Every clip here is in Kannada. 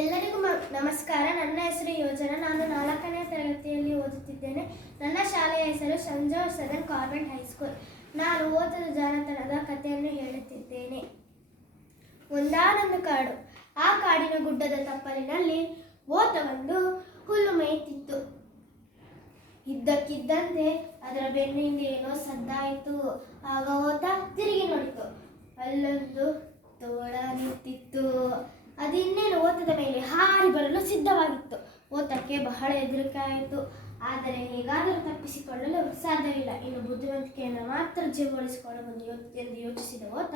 ಎಲ್ಲರಿಗೂ ನಮಸ್ಕಾರ. ನನ್ನ ಹೆಸರು ಯೋಜನಾ. ನಾನು 4ನೇ ತರಗತಿಯಲ್ಲಿ ಓದುತ್ತಿದ್ದೇನೆ. ನನ್ನ ಶಾಲೆಯ ಹೆಸರು saint George southern convent high school. ನಾನು ಓದದ ಜಾಣತನದ ಕಥೆಯನ್ನು ಹೇಳುತ್ತಿದ್ದೇನೆ. ಒಂದಾನೊಂದು ಕಾಡು. ಆ ಕಾಡಿನ ಗುಡ್ಡದ ತಪ್ಪಲಿನಲ್ಲಿ ಓತವೊಂದು ಹುಲ್ಲು ಮೇಯುತ್ತಿತ್ತು. ಇದ್ದಕ್ಕಿದ್ದಂತೆ ಅದರ ಬೆನ್ನಿಂದ ಏನೋ ಸದ್ದಾಯಿತು. ಆಗ ಓತ ತಿರುಗಿ ನೋಡಿತು. ಅಲ್ಲೊಂದು ತೋಳ ನಿಂತಿತ್ತು. ಅದಿನ್ನೇನು ಓತದ ಮೇಲೆ ಹಾರಿ ಬರಲು ಸಿದ್ಧವಾಗಿತ್ತು. ಓತಕ್ಕೆ ಬಹಳ ಹೆದರಿಕೆ ಆಯಿತು. ಆದರೆ ಹೇಗಾದರೂ ತಪ್ಪಿಸಿಕೊಳ್ಳಲು ಸಾಧ್ಯವಿಲ್ಲ. ಇನ್ನು ಬುದ್ಧಿವಂತಿಕೆಯನ್ನು ಮಾತ್ರ ಜೀವಗೊಳಿಸಿಕೊಳ್ಳಬಹುದು ಎಂದು ಯೋಚಿಸಿದ ಓತ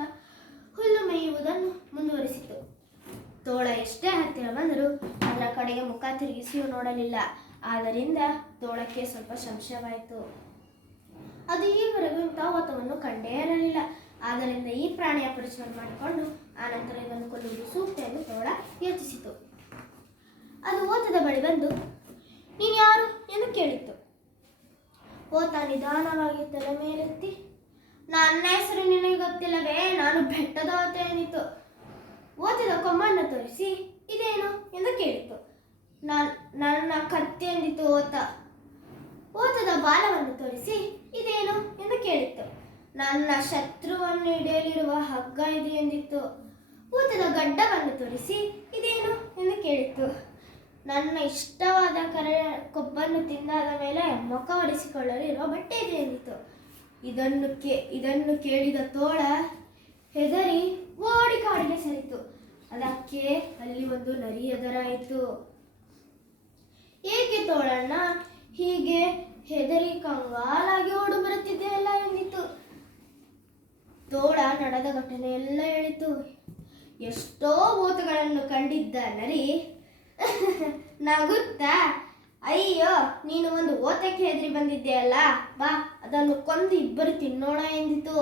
ಹುಲ್ಲು ಮೇಯುವುದನ್ನು ಮುಂದುವರಿಸಿತು. ತೋಳ ಎಷ್ಟೇ ಹತ್ತಿರ ಬಂದರೂ ಅದರ ಕಡೆಗೆ ಮುಖ ತಿರುಗಿಸಿಯೂ ನೋಡಲಿಲ್ಲ. ಆದ್ದರಿಂದ ತೋಳಕ್ಕೆ ಸ್ವಲ್ಪ ಸಂಶಯವಾಯಿತು. ಅದು ಈವರೆಗೂ ಇಂಥ ಓತವನ್ನು ಕಂಡೇ ಇರಲಿಲ್ಲ. ಆದ್ದರಿಂದ ಈ ಪ್ರಾಣಿಯ ಪರಿಚಯ ಮಾಡಿಕೊಂಡು ಆನಂತರ ಇದನ್ನು ಕೊಲ್ಲುವುದು ಸೂಕ್ತ ಎಂದು ತೋಳ ಯೋಚಿಸಿತು. ಅದು ಓತದ ಬಳಿ ಬಂದು, ನೀನು ಯಾರು ಎಂದು ಕೇಳಿತು. ಓತ ನಿಧಾನವಾಗಿ ತಲೆ ಮೇಲೆತ್ತಿ, ನನ್ನ ಹೆಸರು ನಿನಗೆ ಗೊತ್ತಿಲ್ಲವೇ, ನಾನು ಬೆಟ್ಟದ ಓತ ಎಂದಿತು. ಓತದ ಕೊಂಬನ್ನು ತೋರಿಸಿ, ಇದೇನು ಎಂದು ಕೇಳಿತು. ನನ್ನ ಕತ್ತಿ ಎಂದಿತು ಓತ. ಓತದ ಬಾಲವನ್ನು ತೋರಿಸಿ, ಇದೇನು ಎಂದು ಕೇಳಿತು. ನನ್ನ ಶತ್ರುವನ್ನು ಹಿಡಿಯಲಿರುವ ಹಗ್ಗ ಇದು ಎಂದಿತ್ತು. ಓತದ ಗಡ್ಡವನ್ನು ತೋರಿಸಿ, ಇದೇನು ಎಂದು ಕೇಳಿತು. ನನ್ನ ಇಷ್ಟವಾದ ಕೊಬ್ಬನ್ನು ತಿಂದಾದ ಮೇಲೆ ಮುಖ ಒರೆಸಿಕೊಳ್ಳಲು ಇರುವ ಬಟ್ಟೆ ಇದೆ ಎಂದಿತು. ಇದನ್ನು ಕೇಳಿದ ತೋಳ ಹೆದರಿ ಓಡಿ ಕಾಡಿಗೆ ಸರಿತು. ಅದಕ್ಕೆ ಅಲ್ಲಿ ಒಂದು ನರಿ ಎದುರಾಯಿತು. ಏಕೆ ತೋಳಣ್ಣ ಹೀಗೆ ಹೆದರಿ ಕಂಗಾಲಾಗಿ ಓಡು ಬರುತ್ತಿದೆಯಲ್ಲ ಎಂದಿತು. ತೋಳ ನಡೆದ ಘಟನೆ ಎಲ್ಲ ಹೇಳಿತು. ಎಷ್ಟೋ ಓತುಗಳನ್ನು ಕಂಡಿದ್ದ ನರಿ ನಗುತ್ತಾ, ಅಯ್ಯೋ ನೀನು ಒಂದು ಓತಕ್ಕೆ ಹೆದರಿ ಬಂದಿದ್ದೆಯಲ್ಲ, ಬಾ ಅದನ್ನು ಕೊಂದು ಇಬ್ಬರು ತಿನ್ನೋಣ ಎಂದಿತು.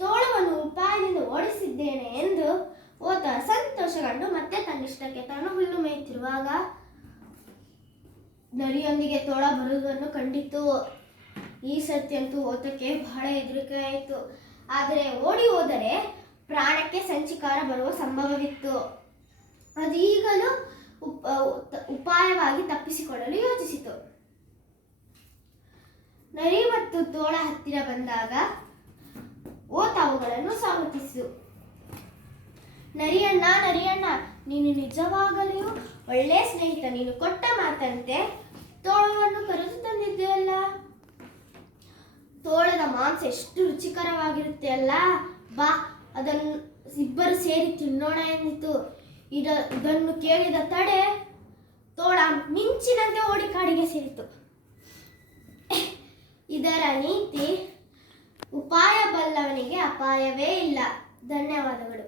ತೋಳವನ್ನು ಉಪಾಯದಿಂದ ಓಡಿಸಿದ್ದೇನೆ ಎಂದು ಓತ ಸಂತೋಷಗೊಂಡು ಮತ್ತೆ ತನ್ನಿಷ್ಟಕ್ಕೆ ತಾನು ಹುಲ್ಲು ಮೇಯುತ್ತಿರುವಾಗ ನರಿಯೊಂದಿಗೆ ತೋಳ ಬರುವುದನ್ನು ಕಂಡಿತು. ಈ ಸತ್ಯಂತೂ ಓತಕ್ಕೆ ಬಹಳ ಹೆದರಿಕೆ ಆಯಿತು. ಆದರೆ ಓಡಿ ಹೋದರೆ ಪ್ರಾಣಕ್ಕೆ ಸಂಚಿಕಾರ ಬರುವ ಸಂಭವವಿತ್ತು. ಅದು ಈಗಲೂ ಉಪಾಯವಾಗಿ ತಪ್ಪಿಸಿಕೊಳ್ಳಲು ಯೋಚಿಸಿತು. ನರಿ ಮತ್ತು ತೋಳ ಹತ್ತಿರ ಬಂದಾಗ ಓತ ಅವುಗಳನ್ನು ಸ್ವಾಗತಿಸಿತು. ನರಿಯಣ್ಣ, ನೀನು ನಿಜವಾಗಲೂ ಒಳ್ಳೆಯ ಸ್ನೇಹಿತ. ನೀನು ಕೊಟ್ಟ ಮಾತಂತೆ ತೋಳವನ್ನು ಕರೆದು ತಂದಿದ್ದೆಯಲ್ಲ. ತೋಳದ ಮಾಂಸ ಎಷ್ಟು ರುಚಿಕರವಾಗಿರುತ್ತೆ ಅಲ್ಲ, ಬಾ ಅದನ್ನು ಇಬ್ಬರು ಸೇರಿ ತಿನ್ನೋಣ ಎಂದಿತು. ಇದನ್ನು ಕೇಳಿದ ತಡೆ ತೋಳ ಮಿಂಚಿನಂತೆ ಓಡಿ ಕಾಡಿಗೆ ಸೇರಿತು. ಇದರ ನೀತಿ, ಉಪಾಯ ಬಲ್ಲವನಿಗೆ ಅಪಾಯವೇ ಇಲ್ಲ. ಧನ್ಯವಾದಗಳು.